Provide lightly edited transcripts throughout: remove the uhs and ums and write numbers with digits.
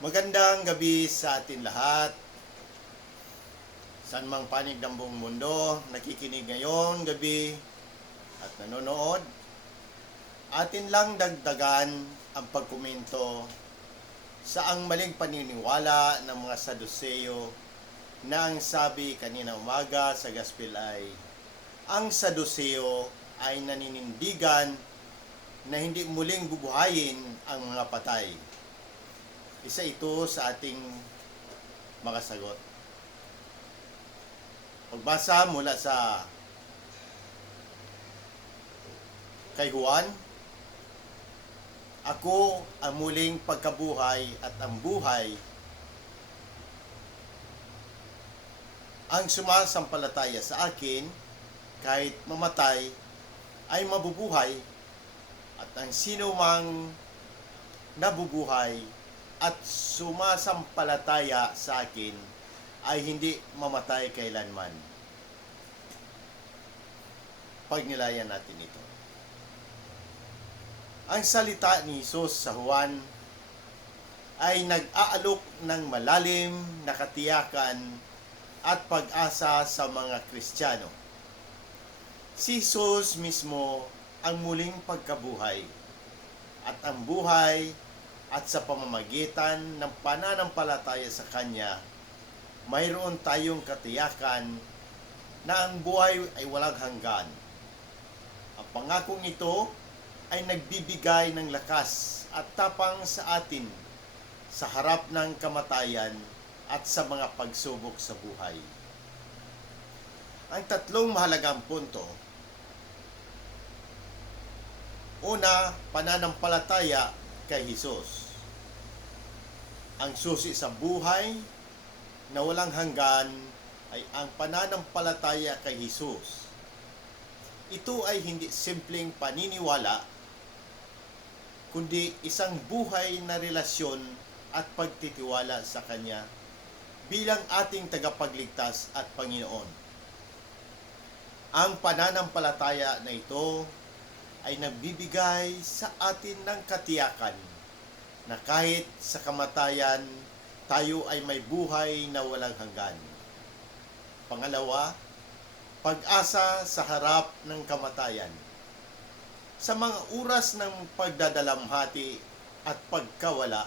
Magandang gabi sa atin lahat. Saan mang panig ng buong mundo, nakikinig ngayon gabi at nanonood. Atin lang dagdagan ang pagkomento sa ang maling paniniwala ng mga Saduceo na ang sabi kanina umaga sa gospel ay ang Saduceo ay naninindigan na hindi muling bubuhayin ang mga patay. Isa ito sa ating mga sagot. Pagbasa mula sa kay Juan, ako ang muling pagkabuhay at ang buhay. Ang sumasampalataya sa akin, kahit mamatay, ay mabubuhay, at ang sino mang nabubuhay at sumasampalataya sa akin ay hindi mamatay kailanman. Pagnilayan natin ito. Ang salita ni Jesus sa Juan ay nag-aalok ng malalim na katiyakan at pag-asa sa mga Kristiyano. Si Jesus mismo ang muling pagkabuhay, at ang buhay at sa pamamagitan ng pananampalataya sa Kanya, mayroon tayong katiyakan na ang buhay ay walang hanggan. Ang pangakong ito ay nagbibigay ng lakas at tapang sa atin sa harap ng kamatayan at sa mga pagsubok sa buhay. Ang tatlong mahalagang punto. Una, pananampalataya kay Jesus. Ang susi sa buhay na walang hanggan ay ang pananampalataya kay Jesus. Ito ay hindi simpleng paniniwala, kundi isang buhay na relasyon at pagtitiwala sa Kanya bilang ating tagapagligtas at Panginoon. Ang pananampalataya na ito ay nagbibigay sa atin ng katiyakan na kahit sa kamatayan, tayo ay may buhay na walang hanggan. Pangalawa, pag-asa sa harap ng kamatayan. Sa mga oras ng pagdadalamhati at pagkawala,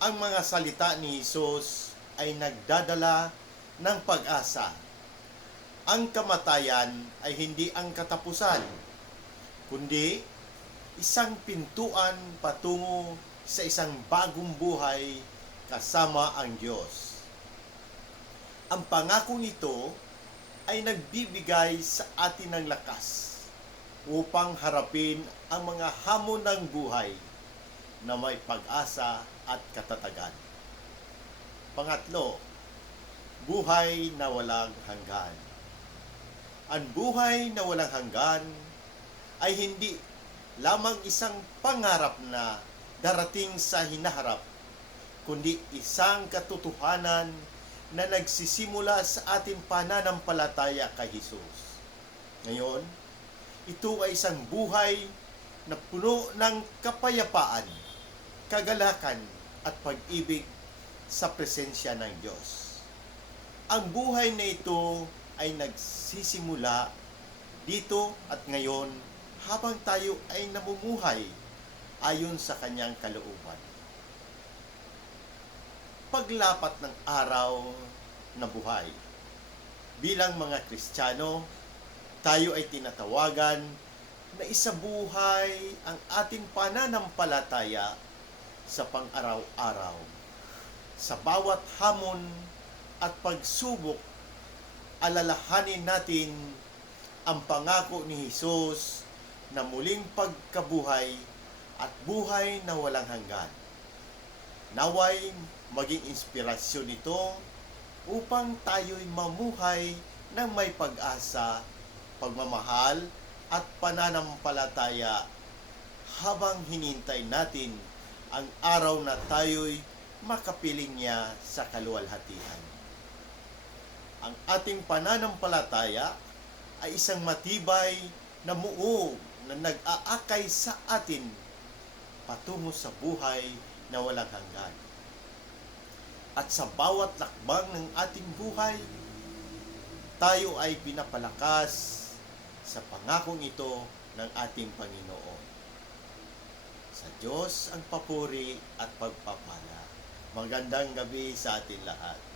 ang mga salita ni Jesus ay nagdadala ng pag-asa. Ang kamatayan ay hindi ang katapusan, kundi isang pintuan patungo sa isang bagong buhay kasama ang Diyos. Ang pangako nito ay nagbibigay sa atin ng lakas upang harapin ang mga hamon ng buhay na may pag-asa at katatagan. Pangatlo, buhay na walang hanggan. Ang buhay na walang hanggan ay hindi lamang isang pangarap na darating sa hinaharap, kundi isang katotohanan na nagsisimula sa ating pananampalataya kay Jesus. Ngayon, ito ay isang buhay na puno ng kapayapaan, kagalakan at pag-ibig sa presensya ng Diyos. Ang buhay na ito ay nagsisimula dito at ngayon habang tayo ay namumuhay ayon sa Kanyang kalooban. Paglapat ng araw na buhay. Bilang mga Kristiyano, tayo ay tinatawagan na isabuhay ang ating pananampalataya sa pang-araw-araw. Sa bawat hamon at pagsubok, alalahanin natin ang pangako ni Jesus na muling pagkabuhay at buhay na walang hanggan. Naway maging inspirasyon ito upang tayo'y mamuhay ng may pag-asa, pagmamahal at pananampalataya habang hinintay natin ang araw na tayo'y makapiling niya sa kaluwalhatian. Ang ating pananampalataya ay isang matibay na muog na nag-aakay sa atin patungo sa buhay na walang hanggan. at sa bawat lakbang ng ating buhay, tayo ay pinapalakas sa pangakong ito ng ating Panginoon. Sa Diyos ang papuri at pagpapala. Magandang gabi sa atin lahat.